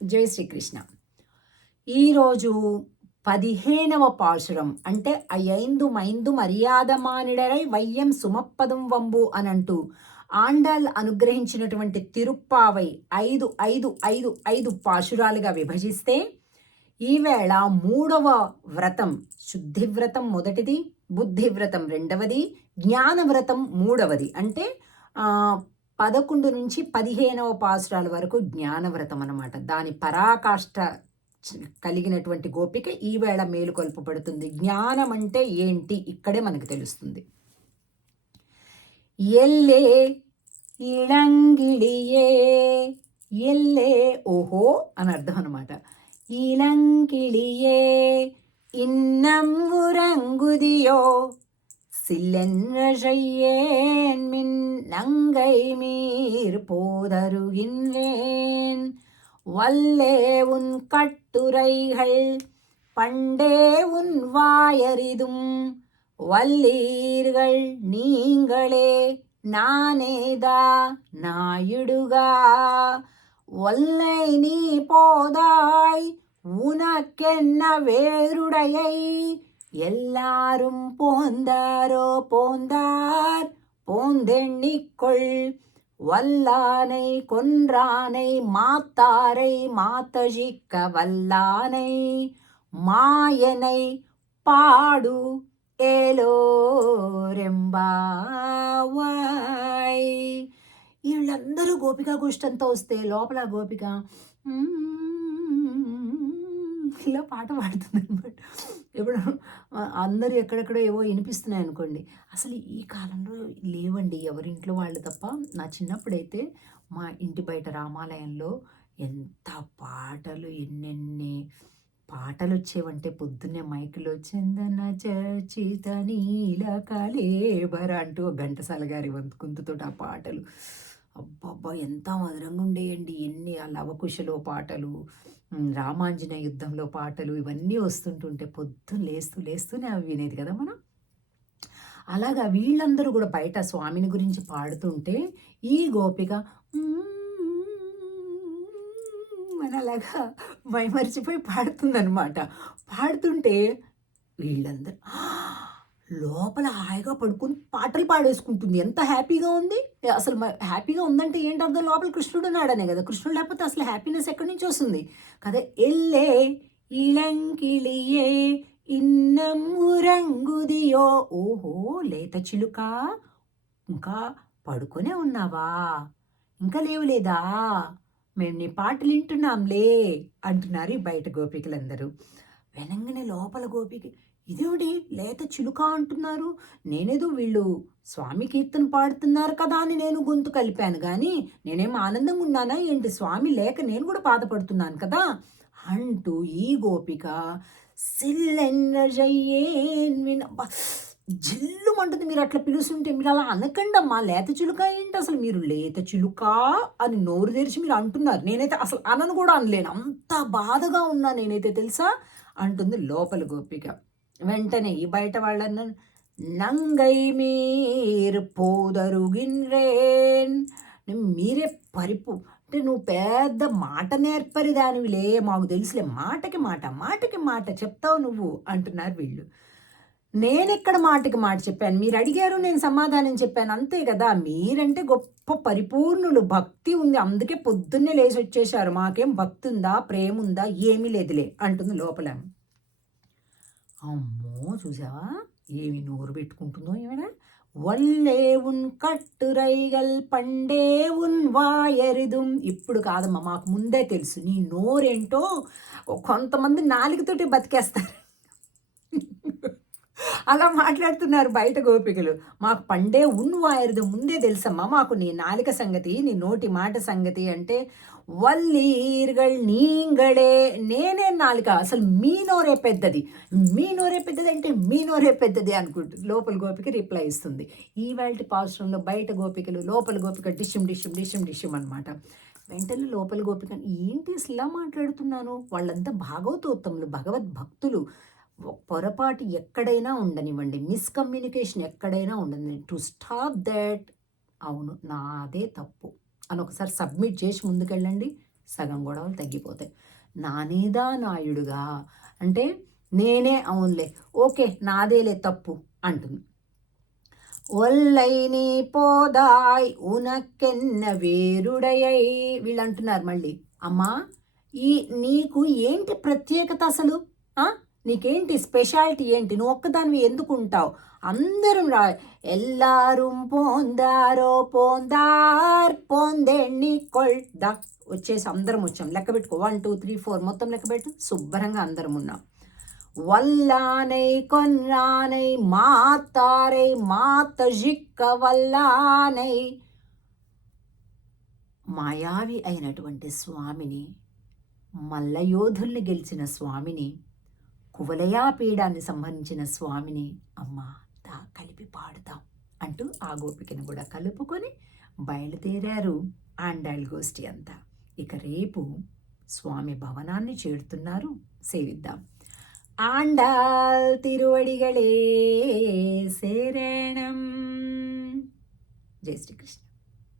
జై శ్రీకృష్ణ. ఈరోజు 15వ పాశురం అంటే అయైందు మైందు మర్యాద మానిడరై వయ్యం సుమప్పదం వంబు అనంటూ ఆండాల్ అనుగ్రహించినటువంటి తిరుప్పావై 5 పాశురాలుగా విభజిస్తే ఈవేళ 3వ వ్రతం శుద్ధివ్రతం మొదటిది, బుద్ధివ్రతం రెండవది, జ్ఞానవ్రతం మూడవది. అంటే 11 నుంచి 15వ పాశురాల వరకు జ్ఞానవ్రతం అన్నమాట. దాని పరాకాష్ఠ కలిగినటువంటి గోపిక ఈవేళ మేలుకొల్పబడుతుంది. జ్ఞానం అంటే ఏంటి ఇక్కడే మనకు తెలుస్తుంది. ఎల్లే ఇళంగిళియే, ఎల్లే ఓహో అని అర్థం అనమాట. ఇళంగిళియే இன்னம் உறங்குதியோ சில்லென்றழையேன் மின் நங்கை மீர் போதருகின்றேன் வல்லே உன் கட்டுரைகள் பண்டே உன் வாயறிதும் வல்லீர்கள் நீங்களே நானேதா நாயுடுகா வல்லை நீ போதாய் உனக்கென்ன வேறுடையை எல்லாரும் போந்தாரோ போந்தார் போந்தெண்ணிக்கொள் வல்லானை கொன்றானை மாத்தாரை மாத்தழிக்க வல்லானை மாயனை பாடு ఏలోరెంబావాయ్. వీళ్ళందరూ గోపికా గోష్ఠంతో వస్తే లోపల గోపిక ఇలా పాట పాడుతుంది అనమాట. ఇప్పుడు అందరూ ఎక్కడెక్కడో ఏవో వినిపిస్తున్నాయి అనుకోండి. అసలు ఈ కాలంలో లేవండి ఎవరింట్లో వాళ్ళు తప్ప. నా చిన్నప్పుడైతే మా ఇంటి బయట రామాలయంలో ఎంత పాటలు, ఎన్నెన్ని పాటలు వచ్చేవంటే పొద్దున్నే మైకులో చందన చర్చిత నీల కలేబర అంటూ ఘంటసాల గారి గొంతుతో ఆ పాటలు అబ్బబ్బా ఎంత మధురంగా ఉండేయండి. ఎన్ని ఆ లవకుశలో పాటలు, రామాంజనేయ యుద్ధంలో పాటలు ఇవన్నీ వస్తుంటుంటే పొద్దున్న లేస్తూనే అవి వినేది కదా మనం. అలాగా వీళ్ళందరూ కూడా బయట స్వామిని గురించి పాడుతుంటే ఈ గోపిక అని అలాగా మైమరిచిపోయి పాడుతుందనమాట. పాడుతుంటే వీళ్ళందరూ లోపల హాయిగా పడుకొని పాటలు పాడేసుకుంటుంది. ఎంత హ్యాపీగా ఉంది అసలు. హ్యాపీగా ఉందంటే ఏంటి అర్థం? లోపల కృష్ణుడు ఉన్నాడనే కదా. కృష్ణుడు లేకపోతే అసలు హ్యాపీనెస్ ఎక్కడి నుంచి వస్తుంది కదా. ఎల్లే ఇళంకిళియే ఇన్నం ఉరంగుదియో, ఓహో లేత చిలుక ఇంకా పడుకొనే ఉన్నావా, ఇంకా లేవులేదా, మేము నీ పాటలు వింటున్నాంలే అంటున్నారు ఈ బయట గోపికలందరూ. వెనంగానే లోపల గోపిక ఇదేమిటి లేత చిలుక అంటున్నారు, నేనేదో వీళ్ళు స్వామి కీర్తన పాడుతున్నారు కదా అని నేను గొంతు కలిపాను, కానీ నేనేం ఆనందంగా ఉన్నానా ఏంటి, స్వామి లేక నేను కూడా బాధపడుతున్నాను కదా అంటూ ఈ గోపిక జిల్లుమంటుంది. మీరు అట్లా పిలుస్తుంటే మీరు అలా అనకండి అమ్మా, లేత చిలుక ఏంటి అసలు, మీరు లేత చిలుక అని నోరు తెరిచి మీరు అంటున్నారు, నేనైతే అసలు అనను కూడా అనలేను, అంత బాధగా ఉన్నా నేనైతే తెలుసా అంటుంది లోపల గోపిక. వెంటనే ఈ బయట వాళ్ళన్న నంగై మీరు పోదరుగిన్రేన్, మీరే అంటే నువ్వు పెద్ద మాట నేర్పరి దానివిలే, మాకు తెలుసులే, మాటకి మాట చెప్తావు నువ్వు అంటున్నారు వీళ్ళు. నేనెక్కడ మాటకి మాట చెప్పాను, మీరు అడిగారు నేను సమాధానం చెప్పాను అంతే కదా. మీరంటే గొప్ప పరిపూర్ణులు, భక్తి ఉంది, అందుకే పొద్దున్నే లేచి వచ్చేశారు, మాకేం భక్తి ఉందా ప్రేమ ఉందా ఏమీ లేదులే అంటుంది లోపల. అమ్మో చూసావా ఏమి నోరు పెట్టుకుంటుందో ఏమైనా. వల్లే ఉన్ కట్టురైగల్ పండే ఉన్ వాయరిదుం, ఇప్పుడు కాదమ్మా మాకు ముందే తెలుసు నీ నోరేంటో, కొంతమంది నాలుగుతోటి బతికేస్తారు అలా మాట్లాడుతున్నారు బయట గోపికలు. మాకు పండే ఉన్ వాయరిదు ముందే తెలుసమ్మా మాకు నీ నాలిక సంగతి, నీ నోటి మాట సంగతి అంటే. వల్లీర్గల్ నీంగడే, నేనే నాలుక, అసలు మీ నోరే పెద్దది అంటే మీ నోరే పెద్దది అనుకుంటూ లోపల గోపిక రిప్లై ఇస్తుంది. ఈవేళ పాశ్రంలో బయట గోపికలు, లోపల గోపిక డిష్యం అనమాట. వెంటనే లోపల గోపిక ఏంటి అసలు ఇలా మాట్లాడుతున్నాను, వాళ్ళంతా భాగవతోత్తములు, భగవద్భక్తులు, పొరపాటు ఎక్కడైనా ఉండనివ్వండి, మిస్కమ్యూనికేషన్ ఎక్కడైనా ఉండని, టు స్టాప్ దట్ అవును నాదే తప్పు అని ఒకసారి సబ్మిట్ చేసి ముందుకెళ్ళండి, సగం గొడవలు తగ్గిపోతాయి. నానేదా నాయుడుగా అంటే నేనే అవునులే, ఓకే నాదేలే తప్పు అంటుంది. ఒల్లై నీ పోదాయ్ ఉనకెన్న వేరుడయై వీళ్ళంటున్నారు మళ్ళీ. అమ్మా ఈ నీకు ఏంటి ప్రత్యేకత అసలు? ఆ! నీకేంటి స్పెషాలిటీ ఏంటి? నువ్వు ఒక్కదానివి ఎందుకుంటావు? అందరం ఎల్లారుం పోందారో పోందార్ పోందెణ్ణి కొల్దా వచ్చేసి అందరం వచ్చాం. లెక్క పెట్టుకో 1, 2, 3, 4 మొత్తం లెక్క పెట్టు. శుభ్రంగా అందరం ఉన్నాం. వల్లానై కొన్నానై మాతారై మాత జిక్క వల్లానై మాయావి అయినటువంటి స్వామిని, మల్లయోధుల్ని గెలిచిన స్వామిని, కువలయాపీడాన్ని సంహరించిన స్వామిని అమ్మ కలిపి పాడుతాం అంటూ ఆ గోపికను కూడా కలుపుకొని బయలుదేరారు ఆండాళ్ గోష్ఠి అంతా. ఇక రేపు స్వామి భవనాన్ని చేరుతున్నారు, సేవిద్దాం. ఆండాళ్ తిరువడిగళే శరణం. జై శ్రీకృష్ణ.